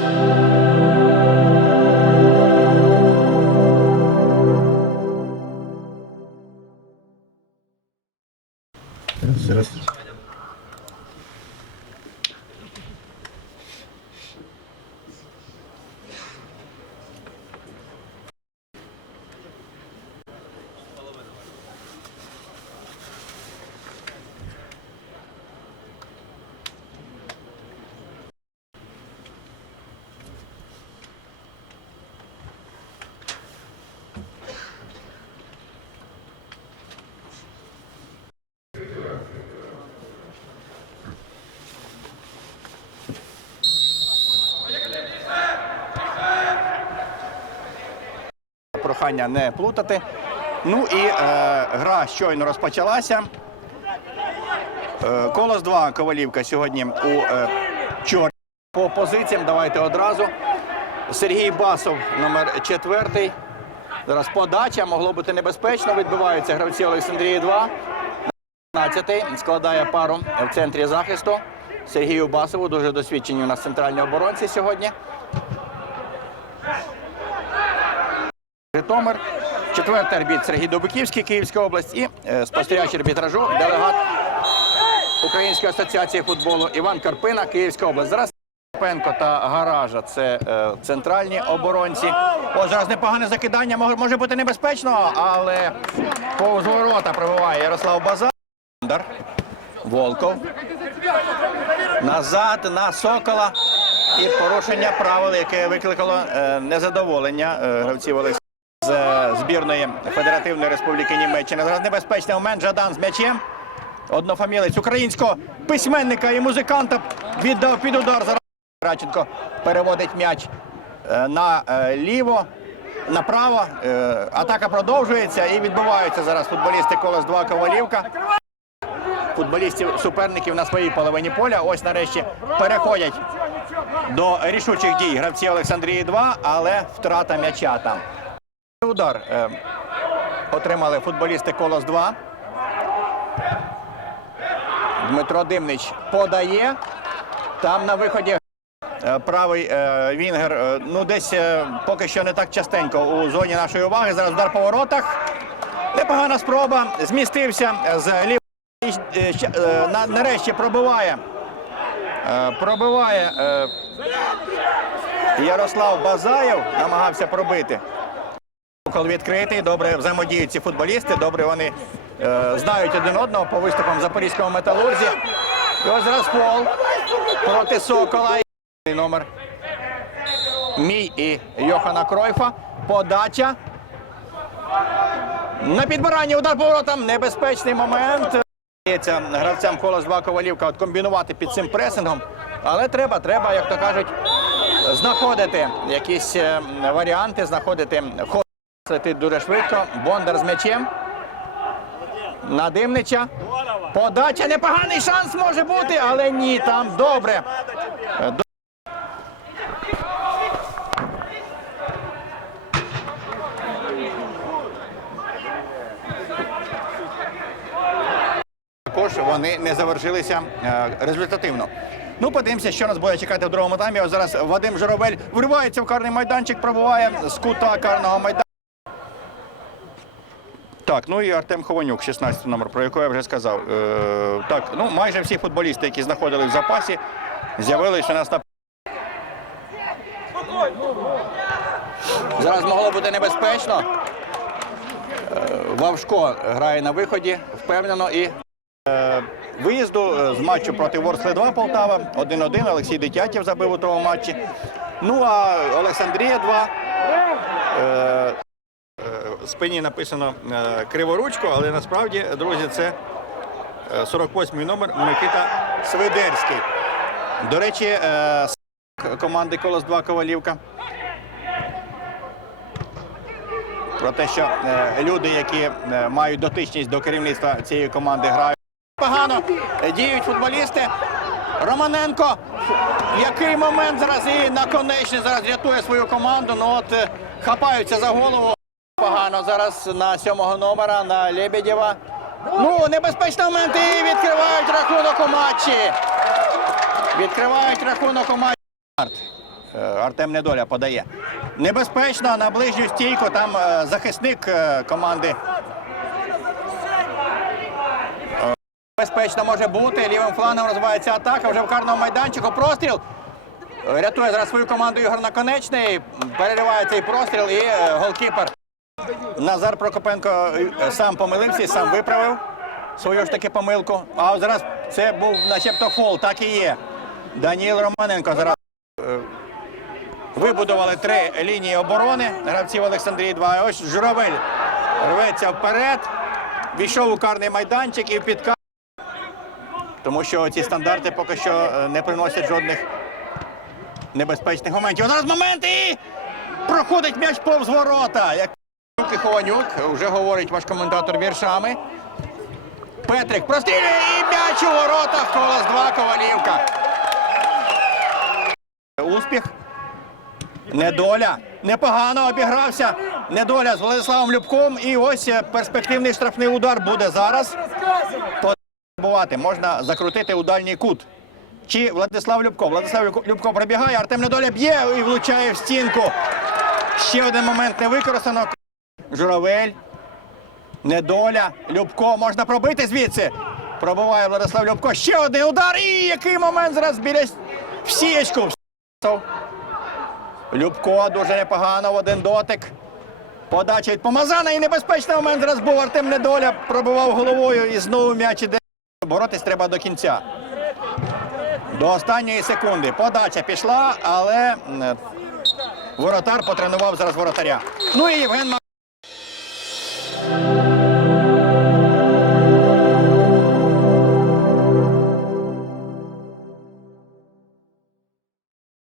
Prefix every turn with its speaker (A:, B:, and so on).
A: Зараз. Прохання не плутати. Ну і е, гра щойно розпочалася. Е, Колос 2 Ковалівка сьогодні у е, чорній. По позиціям давайте одразу. Сергій Басов, номер четвертий. Зараз подача, могло бути небезпечно. Відбиваються гравці Олександрії 2. 15 складає пару в центрі захисту. Сергію Басову, дуже досвідчені у нас центральні оборонці сьогодні. Житомир. Четвертий арбіт Сергій Добиківський, Київська область і е, спостерігач арбітражу, делегат Української асоціації футболу Іван Карпина, Київська область. Зараз Пенко та Гаража це е, центральні оборонці. О, зараз непогане закидання, може, бути небезпечно, але повз ворота пробиває Ярослав Базар. Волков. Назад на Сокола. І порушення правил, яке викликало е, незадоволення е, гравців Олександра з е, збірної Федеративної Республіки Німеччини. Зараз небезпечний момент Жадан з м'ячем. Однофамілець українського письменника і музиканта віддав під удар. Зараз Радченко переводить м'яч е, на е, ліво, направо. Атака продовжується і відбуваються зараз футболісти Колос 2 Ковалівка. Футболістів суперників на своїй половині поля. Ось нарешті переходять до рішучих дій гравці Олександрії 2, але втрата м'яча там. Удар е, отримали футболісти Колос 2. Дмитро Димнич подає. Там на виході е, правий е, Вінгер. е, ну, десь е, поки що не так частенько у зоні нашої уваги. Зараз удар по воротах. Непогана спроба. Змістився з лівої. е, на- Нарешті пробиває. Е, Пробиває е, Ярослав Базаєв. Намагався пробити. Кол відкритий, добре взаємодіють ці футболісти, добре вони е, знають один одного по виступам в Запорізькому металурзі. І ось зараз фол проти Сокола. Номер мій і Йохана Кройфа. Подача. На підбиранні удар поворотом. Небезпечний момент. Гравцям 2 Ковалівка от комбінувати під цим пресингом. Але треба, треба, як то кажуть, знаходити якісь е, варіанти, знаходити ход. Летить дуже швидко. Бондар з м'ячем. На Димнича. Подача. Непоганий шанс може бути, але ні, там добре. Також вони не завершилися е, результативно. Ну, подивимося, що нас буде чекати в другому таймі. Ось зараз Вадим Журавель вривається в карний майданчик, пробуває з кута карного майданчика. Так, ну і Артем Хованюк, 16 номер, про якого я вже сказав. Е, так, ну майже всі футболісти, які знаходились в запасі, з'явилися у нас на. Зараз могло бути небезпечно. Е, Вавшко грає на виході, впевнено і е, виїзду е, з матчу проти Ворсли 2 Полтава. 1-1. Олексій Дитятєв забив у тому матчі. Ну а Олександрія 2. Е, спині написано е, криворучко, але насправді, друзі, це е, 48-й номер Микита Свидерський. До речі, е, команди Колос 2 Ковалівка. Про те, що е, люди, які е, мають дотичність до керівництва цієї команди, грають погано, е, діють футболісти. Романенко, який момент зараз і наконечний зараз рятує свою команду. Ну от е, хапаються за голову. Погано зараз на сьомого номера на Лебедєва. Ну, небезпечний момент і відкривають рахунок у матчі. Відкривають рахунок у матчі. Е, Артем Недоля подає. Небезпечно на ближню стійку. Там е, захисник е, команди. Е, Безпечно може бути. Лівим флангом розвивається атака. Вже в карному майданчику. Простріл. Рятує зараз свою команду Ігор Наконечний. Перериває цей простріл і голкіпер. Назар Прокопенко е, сам помилився і сам виправив свою ж таки помилку. А зараз це був начебто фол, так і є. Даніл Романенко зараз е, вибудували три лінії оборони гравців Олександрії 2. Ось Журавель рветься вперед, війшов у карний майданчик і в. Тому що ці стандарти поки що е, не приносять жодних небезпечних моментів. Зараз момент і проходить м'яч повз ворота. Як Хованюк, вже говорить ваш коментатор віршами. Петрик прострілює і м'яч у воротах. Колос 2 Ковалівка. Успіх. Недоля. Непогано обігрався. Недоля з Владиславом Любком. І ось перспективний штрафний удар буде зараз. Бувати можна закрутити у дальній кут. Чи Владислав Любко? Владислав Любко пробігає, Артем Недоля б'є і влучає в стінку. Ще один момент не використано. Журавель. Недоля. Любко. Можна пробити звідси. Пробиває Владислав Любко. Ще один удар. І який момент зараз біля в. Любко дуже непогано в один дотик. Подача від Помазана і небезпечний момент зараз був Артем Недоля. Пробивав головою і знову м'яч іде. Боротись треба до кінця. До останньої секунди. Подача пішла, але воротар потренував зараз воротаря. Ну і Євген